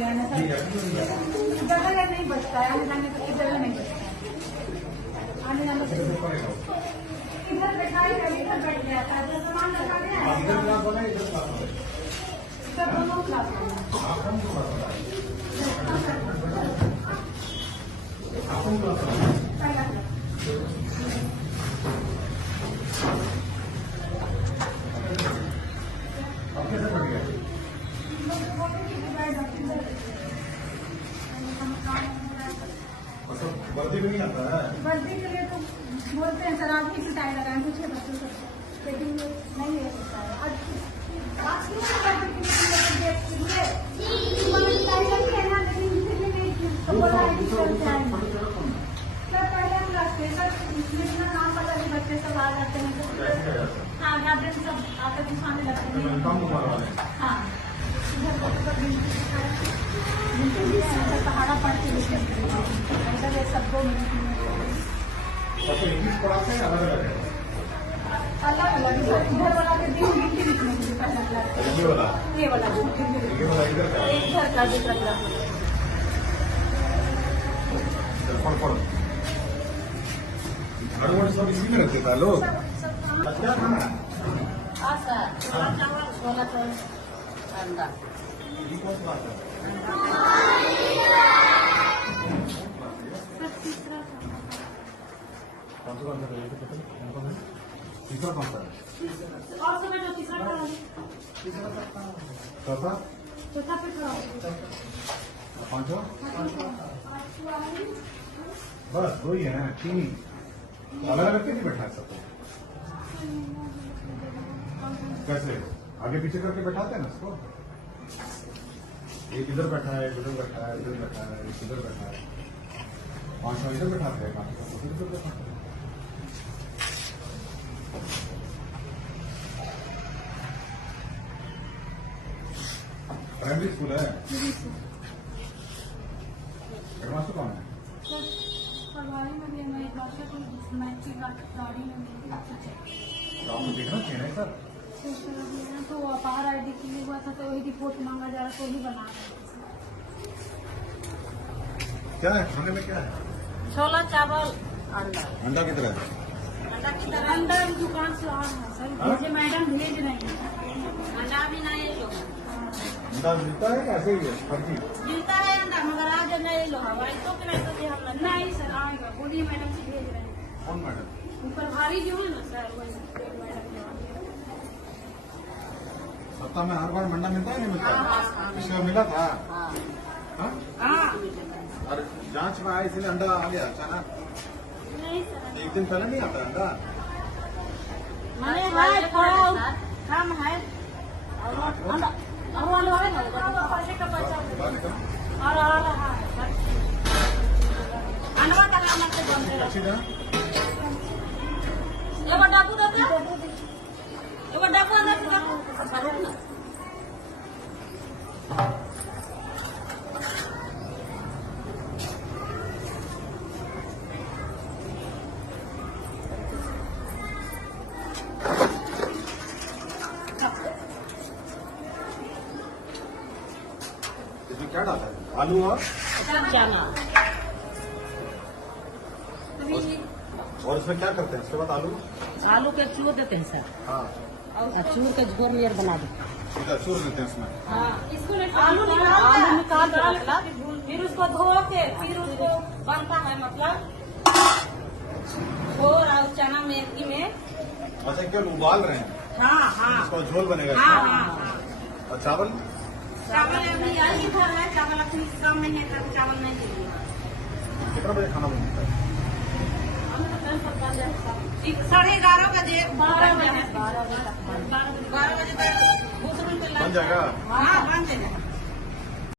गया ना सर, जगह नहीं बचता है, आने जाने की जगह नहीं बचता है, आने जाने इधर बैठा ही इधर बैठ गया था, इधर सामान लगा गया इधर दोनों क्लास वर्दी भी नहीं आता है। वर्दी के लिए तो बोलते हैं सर, आप की पिटाई लगाएं कुछ बच्चों से, लेकिन नहीं ले सकता है। नाम पता नहीं, बच्चे सब आ जाते हैं, हाँ गार्जियन सब आकर दिखाने लगते हैं। हाँ पहाड़ा पढ़ के लिखे सबको इंग्लिश पढ़ाते हैं अलग अलग है, अलग अलग इधर वाला के दिन लिखी लिखने के लिए पहला क्लास, ये वाला एक घर का दूसरा क्लास सब इसी में रखते था लोग। क्या खाना है? हाँ सर, छोला चावल अंडा। ये कौन सी बात है? तीसरा कौन सा है? और सब जो तीसरा खड़ा चौथा चौथा पे खड़ा पांचवा बस दो ही है, तीन ही अलग अलग नहीं बैठा है सबको। कैसे आगे पीछे करके बैठाते हैं ना इसको, एक इधर बैठा है, इधर बैठा है, इधर बैठा है, एक इधर बैठा है, पांचवा इधर बैठाते हैं, पांचवा इधर बैठाते हैं। प्राइमरी स्कूल है। हेडमास्टर कौन है? फरवरी में भी मैं भाषा की गाड़ी में आपको देखना चाहिए ना सर। तो बाहर ID के लिए हुआ था, तो वही रिपोर्ट मांगा जा रहा, तो वही बना रहे क्या है खाने में, क्या है? छोला चावल अंडा। अंडा की तरह अंडा दुकान से आ रहा है सर, मुझे मैडम भेज रही है। अंडा भी नहीं लो, अंडा मिलता है कैसे ही है फर्जी मिलता है अंडा, मगर आज नहीं लो हवाई तो नहीं सर, आएगा बोलिए, मैडम से भेज रहे हैं। कौन मैडम? ऊपर भारी जो है ना सर, वही मैडम सप्ताह में हर बार मंडा मिलता है नहीं मिलता? पिछले बार मिला था। हाँ? और जांच में आया इसलिए अंडा आ गया अचानक? नहीं सर, एक दिन पहले नहीं आता अंडा? मैंने है थोड़ा कम है अंडा और पैसे का पैसा और अंडा का नाम से बनते हैं। अच्छी तरह ये डाकू देते हैं, ये डाकू अंदर से इसमें क्या डालता है? आलू और चना, और इसमें क्या करते हैं उसके बाद? आलू के चूर देते हैं सर, हाँ और चूर के झोर नियर बना देते हैं। इधर चूर देते हैं इसमें। हाँ, इसको आलू निकाल फिर उसको धो के फिर उसको बनता है, मतलब झोर और चना मेथी में। अच्छा केवल उबाल रहे हैं? हाँ हाँ इसका झोल बनेगा। हाँ हाँ। और चावल? चावल अभी यही घर है, चावल अपनी कम नहीं है, तब चावल नहीं देंगे। कितना बजे खाना बनता है? 11:30 बजे 12 बजे तक बन जाएगा। हाँ बन जाएगा।